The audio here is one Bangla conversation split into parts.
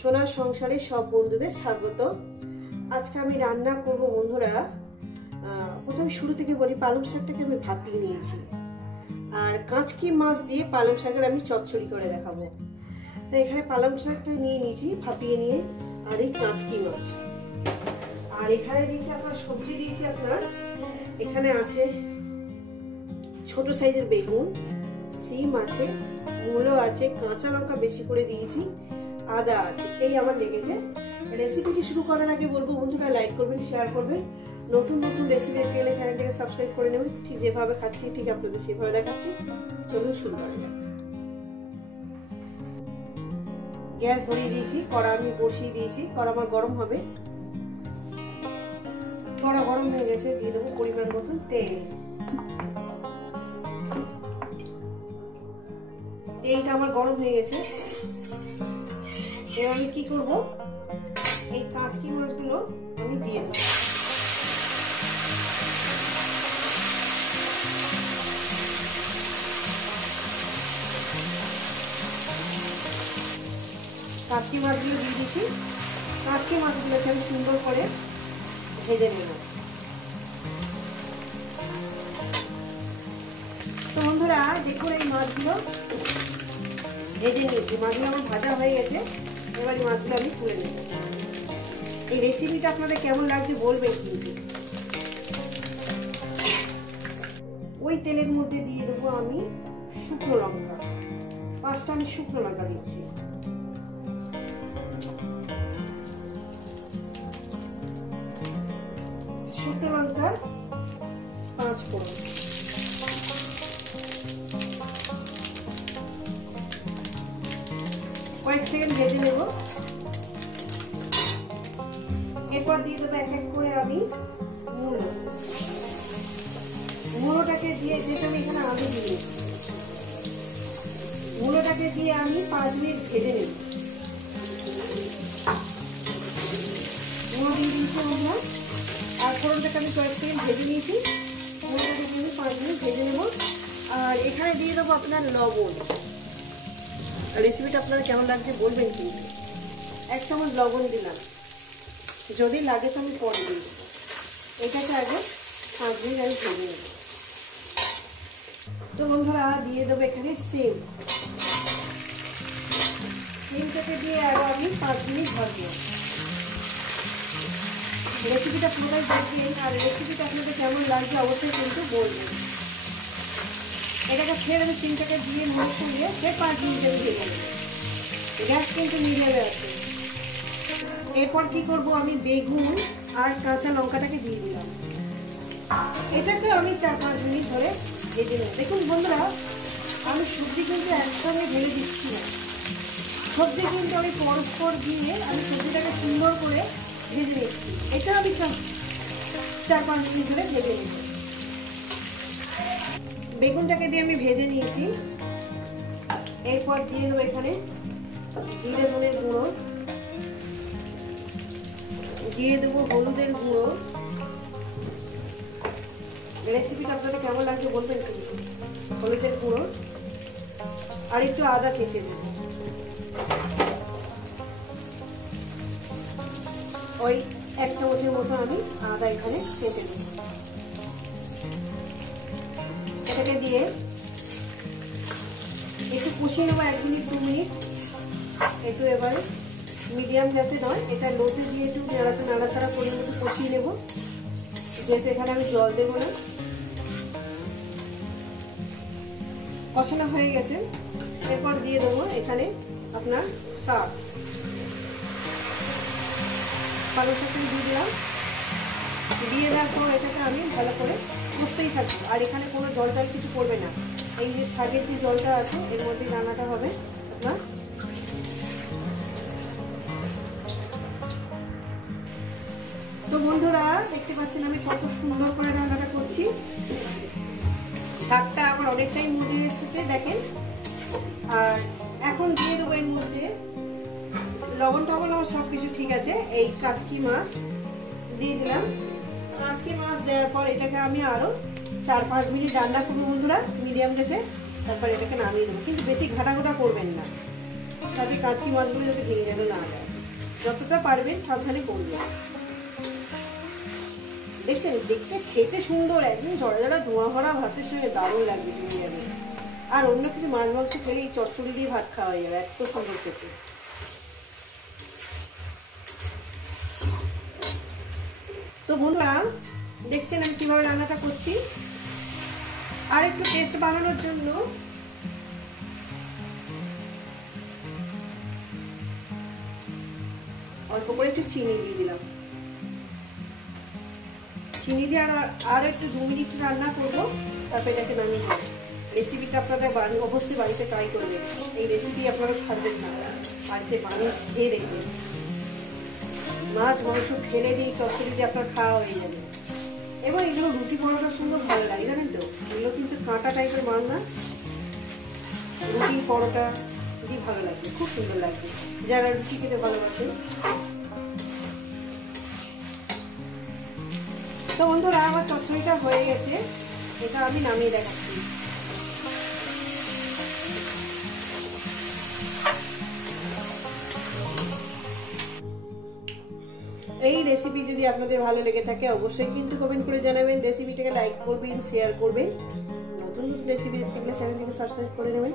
সোনার সংসারে সব বন্ধুদের স্বাগত। আজকে আমি রান্না করব বন্ধুরা। প্রথমে শুরু থেকে বলি, পালং শাকটাকে আমি ভাপিয়ে নিয়েছি আর কাঁচকি মাছ দিয়ে পালং শাকের আমি চচ্চড়ি করে দেখাবো। তো এখানে পালং শাকটা নিয়ে নিয়েছি ভাপিয়ে নিয়ে, আর এই কাঁচকি মাছ, আর এখানে দিয়েছি আপনার সবজি দিয়েছি। আপনার এখানে আছে ছোট সাইজের বেগুন, সিম আছে, মূলো আছে, কাঁচা লঙ্কা বেশি করে দিয়েছি, আদা আছে। এই আমার লেগেছে। রেসিপিটি শুরু করার আগে বলবো বন্ধুরা, লাইক করবেন, শেয়ার করবেন, নতুন নতুন রেসিপি দেখতে গেলে চ্যানেলটাকে সাবস্ক্রাইব করে নেবেন। ঠিক যেভাবে খাচ্ছি ঠিক আপনাদের সেভাবে দেখাচ্ছি। চলুন শুরু করা যাক। গ্যাস ধরিয়ে দিয়েছি, কড়া আমি বসিয়ে দিয়েছি, কড়া আমার গরম হবে। কড়া গরম হয়ে গেছে, দিয়ে দেবো পরিমাণ মতন তেল। তেলটা আমার গরম হয়ে গেছে। এবার আমি কি করব, এই কাঁচকি মাছগুলো আমি দিয়ে দেবো। কাঁচকি মাছগুলো দিয়ে দিচ্ছি। কাঁচকি মাছগুলোকে আমি সুন্দর করে ভেজে নেব। তো বন্ধুরা দেখুন, এই মাছগুলো ভেজে নিয়েছি, মাছগুলো আমার ভাজা হয়ে গেছে। এবার এই মাছগুলো আমি তুলে নেব। এই রেসিপিটা আপনাদের কেমন লাগছে বলবেন কিন্তু। ওই তেলের মধ্যে দিয়ে দেবো আমি শুকনো লঙ্কা। 5টা আমি শুকনো লঙ্কা দিচ্ছি। শুকনো লঙ্কা 5 ফোড়ন। কয়েক সেকেন্ড ভেজে নেব। এরপর দিয়ে দেবো এক এক করে আমি মূলো। মূলোটাকে দিয়ে, যেটা আমি এখানে আলু দিয়েছি, মূলোটাকে দিয়ে আমি 5 মিনিট ভেজে নেব। মূলো দিয়ে দিয়েছি আমরা, আর ফোড়নটাকে আমি কয়েক সেকেন্ড ভেজে নিয়েছি। মূলোটাকে দিয়ে 5 মিনিট ভেজে নেব। আর এখানে দিয়ে দেবো আপনার লবণ। রেসিপিটা আপনারা কেমন লাগছে বলবেন কিন্তু। 1 চামচ লবণ দিলাম, যদি লাগে তো আমি পরে দিই। এটাকে আগে 5 মিনিট আমি ভেজে নেব। তো বন্ধুরা দিয়ে দেবো এখানে সিম। সিমটাকে দিয়ে আরো আমি 5 মিনিট ভাজবো। রেসিপিটা পুরোটাই দেখবেন, আর রেসিপিটা আপনাদের কেমন লাগছে অবশ্যই কিন্তু বলবেন। এটাকে ফের আমি সিমটাকে দিয়ে মুড়ে সঙ্গে ফের 5 মিনিট আমি ভেজে নেব। গ্যাস কিন্তু মিডিয়ামে আছে। এরপর কি করব, আমি বেগুন আর কাঁচা লঙ্কাটাকে দিয়ে দিলাম। এটাকে আমি 4-5 মিনিট ধরে ভেজে নেব। দেখুন বন্ধুরা, আমি সবজি কিন্তু একসঙ্গে ঢেলে দিচ্ছি না। সবজি কিন্তু আমি পরস্পর দিয়ে আমি সবজিটাকে সুন্দর করে ভেজে নিচ্ছি। এটা আমি 4-5 মিনিট ধরে ভেজে নেব। বেগুনটাকে দিয়ে আমি ভেজে নিয়েছি। এরপর দিয়ে দেবো এখানে জিরে ধনের গুঁড়ো, দিয়ে দেবো হলুদের গুঁড়ো। রেসিপিটা আপনাদের কেমন লাগছে বলবেন কিন্তু। হলুদের গুঁড়ো আর একটু আদা ছেঁচে দেব। ওই 1 চামচের মতো আমি আদা এখানে ছেঁচে দেব। এটাকে দিয়ে একটু কষিয়ে নেবো 1 মিনিট 2 মিনিট। একটু এবারে মিডিয়াম গ্যাসে নয়, এটা লোতে দিয়ে একটু নাড়াচাড়া করে একটু কষিয়ে নেব, যেহেতু এখানে আমি জল দেবো না। কষানো হয়ে গেছে। এরপর দিয়ে দেবো এখানে আপনার শাক, পালং শাক দিয়ে দিলাম। দিয়ে দেওয়ার পর এটাকে আমি ভালো করে কষতেই থাকবো। আর এখানে কোনো জল টল কিছু পড়বে না। এই যে শাকের যে জলটা আছে এর মধ্যে রান্নাটা হবে আপনার। তো বন্ধুরা দেখতে পাচ্ছেন আমি কত সুন্দর করে রান্নাটা করছি। শাকটা আমার অনেকটাই মজে এসেছে দেখেন। আর এখন দিয়ে দেবো এর মধ্যে লবণ টবণ, আমার সব কিছু ঠিক আছে। এই কাঁচকি মাছ দিয়ে দিলাম। কাঁচকি মাছ দেওয়ার পর এটাকে আমি আরো 4-5 মিনিট রান্না করবো বন্ধুরা মিডিয়াম গ্যাসে। তারপর এটাকে নামিয়ে দেবো, কিন্তু বেশি ঘাটাঘাটা করবেন না। তাতে কাঁচকি মাছগুলো যাতে ভেঙে যেন না যায়, যতটা পারবেন সাবধানে করবেন। দেখছেন দেখতে খেতে সুন্দর, একদম জড়া জড়া ধোঁয়া ভরা ভাতের সঙ্গে দারুণ লাগবে বিরিয়ানি। আর অন্য কিছু মাছ মাংস খেলে এই চচ্চড়ি দিয়ে ভাত খাওয়া হয়ে যাবে, এত সুন্দর খেতে। তো বন্ধুরা দেখছেন আমি কিভাবে রান্নাটা করছি। আর একটু টেস্ট বানানোর জন্য অল্প করে একটু চিনি দিয়ে দিলাম। চিনি দিয়ে আর একটু 2 মিনিট রান্না করবো, তারপরে এটাকে নামিয়ে নেব। রেসিপিটা আপনারা অবশ্যই বাড়িতে ট্রাই করবেন। এই রেসিপি আপনারা ছাড়বেন না, বাড়িতে বানিয়ে খেয়ে দেখবেন। মাছ মাংস ফেলে দিয়ে চচ্চড়ি দিয়ে আপনার খাওয়া হয়ে যাবে। এবং এগুলো রুটি পরোটার সঙ্গে ভালো লাগে, জানেন তো? এগুলো কিন্তু কাঁটা টাইপের মাছ না, রুটি পরোটা দিয়ে ভালো লাগবে, খুব সুন্দর লাগবে যারা রুটি খেতে ভালোবাসে। তো বন্ধুরা আমার চচ্চড়িটা হয়ে গেছে, এটা আমি নামিয়ে দেখাচ্ছি। এই রেসিপি যদি আপনাদের ভালো লেগে থাকে অবশ্যই কিন্তু কমেন্ট করে জানাবেন, রেসিপিটাকে লাইক করবেন, শেয়ার করবেন। নতুন নতুন রেসিপি দেখতে গেলে চ্যানেলটাকে সাবস্ক্রাইব করে নেবেন।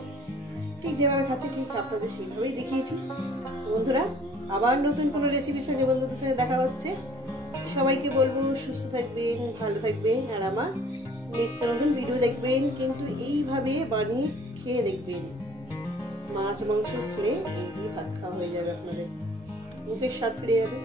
ঠিক যেভাবে খাচ্ছি ঠিক আপনাদের সেইভাবেই দেখিয়েছি। বন্ধুরা আবার নতুন কোনো রেসিপির সঙ্গে বন্ধুদের সঙ্গে দেখা হচ্ছে। সবাইকে বলবো সুস্থ থাকবেন, ভালো থাকবেন, আর আমার নিত্য নতুন ভিডিও দেখবেন, কিন্তু এইভাবে বানিয়ে খেয়ে দেখবেন। মাছ মাংস খেলে এই দিয়ে ভাত খাওয়া হয়ে যাবে, আপনাদের মুখের স্বাদ ফিরে যাবে।